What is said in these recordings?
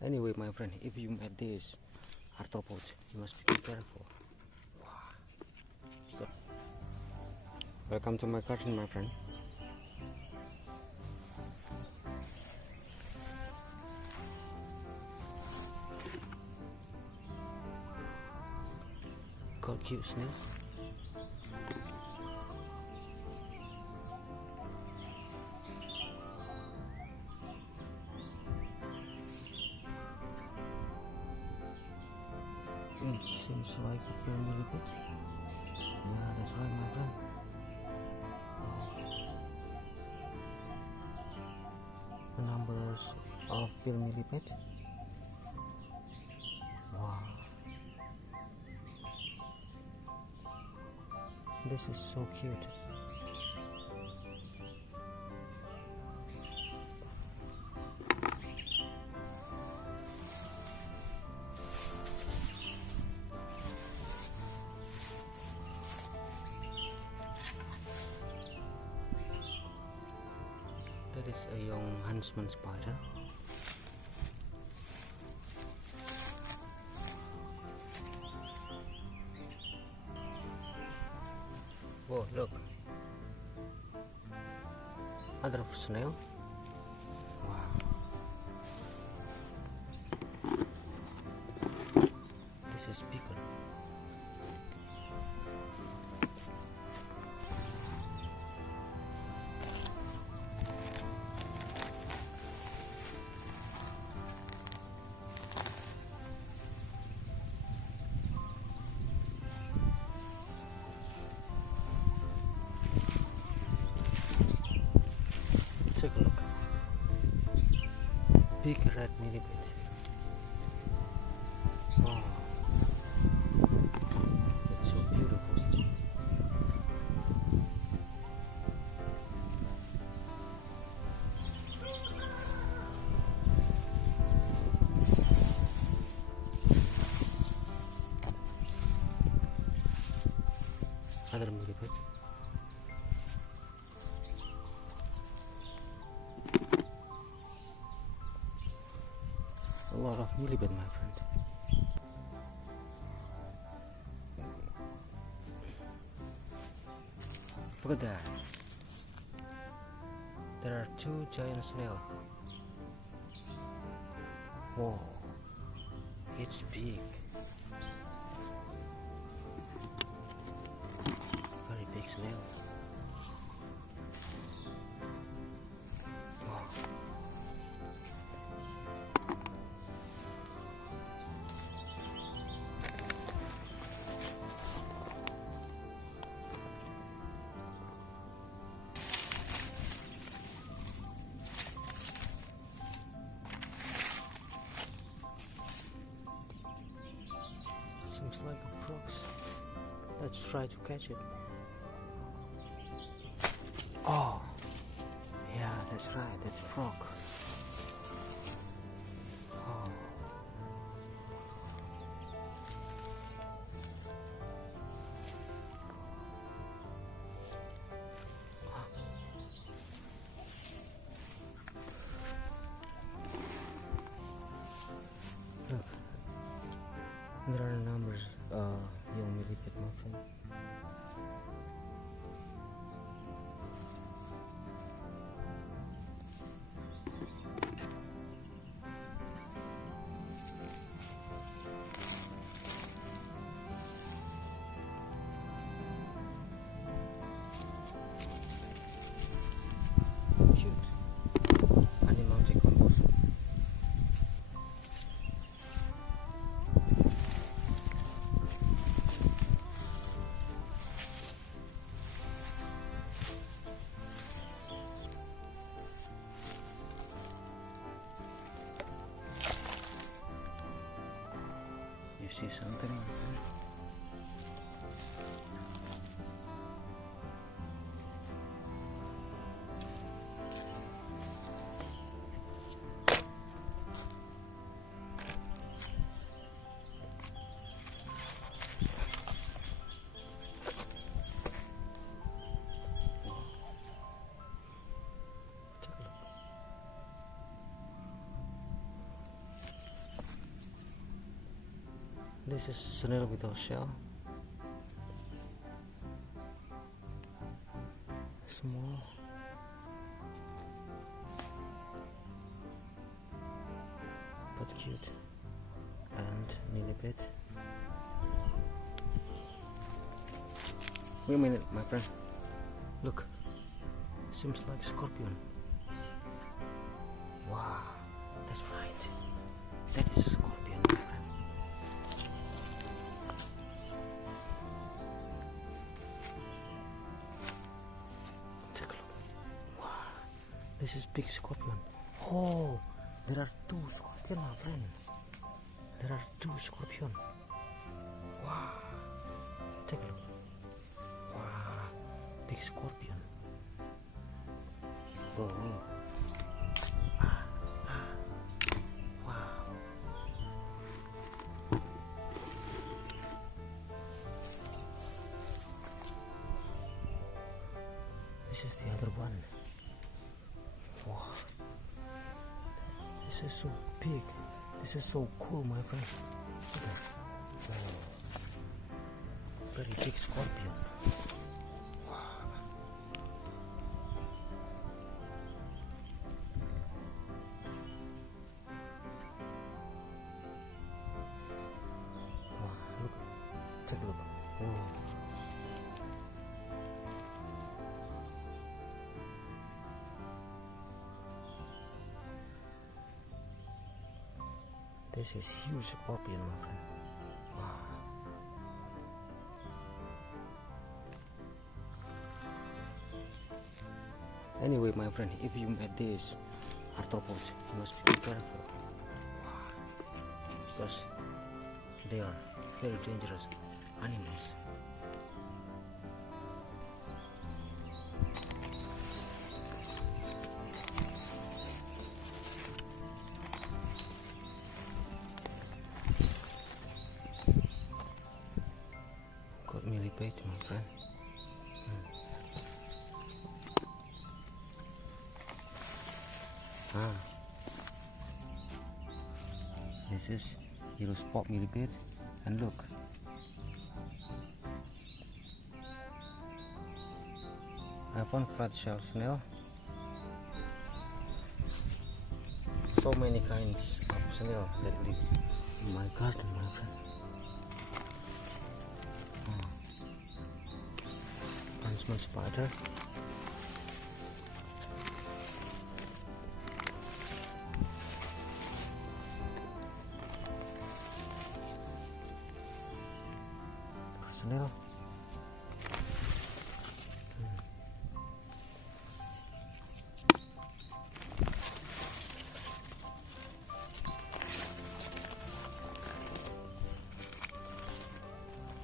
Anyway, my friend, if you met this arthropods, you must be careful. Wow. So, welcome to my garden, my friend. Called cute snails. It seems like a pale millipede. Yeah, that's right, my friend. The numbers of kill millipede. Wow. This is so cute. That is a young huntsman spider. Whoa, look. Another snail. Wow. This is bigger. Take a look. Big red millipede. Wow. It's so beautiful. Other millipede. A lot of millipede, my friend. Look at that. There are two giant snails. Whoa, it's big. Very big snail. Wow. Seems like a frog. Let's try to catch it. Oh, yeah, that's right, that's a frog. Oh. Look, there are numbers, young millipede, my friend. Cute. Animal decomposition. You see something like that? Take a look. This is snail without shell. Small. But cute. And millipede. Wait a minute, my friend. Look. Seems like scorpion. Wow, that's right. That is a scorpion, my friend. Take a look. Wow, this is big scorpion. Oh, there are two scorpion, my friend. There are two scorpion. Wow, take a look. Wow, big scorpion. Oh. Wow. This is the other one. Wow. This is so big. This is so cool, my friend. Look at that. Wow. Very big scorpion. Take a look. Oh. This is huge scorpion, my friend. Wow. Anyway, my friend, if you met this arthropods, you must be careful. Wow. Because they are very dangerous animals. Got millipede, my friend. This is yellow spot millipede, and look. I found flat shell snail. So many kinds of snail that live in my garden, my friend. Huntsman spider. Snail.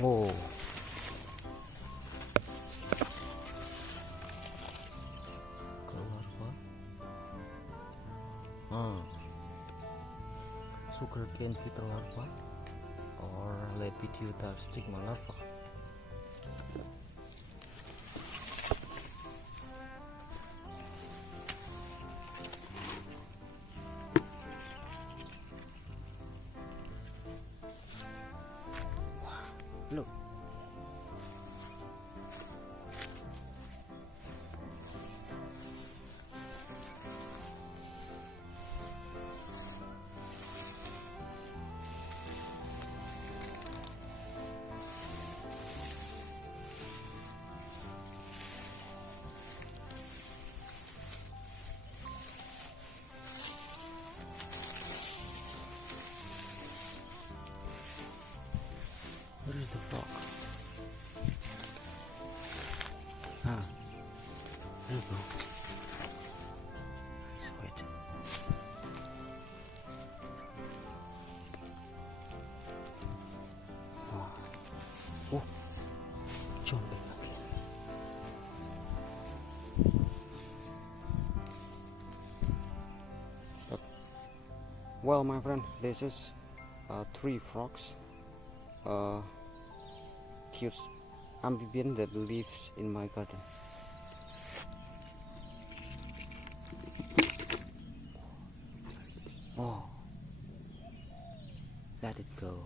Oh, sugarcane beetle larva or Lepidiota stigma larva. Wow, look. Where is the frog? Ah, there you go. Nice, wait. Wow. Oh, jumping again. Look. Well, my friend, this is 3 frogs. Cute amphibian that lives in my garden. Oh, let it go.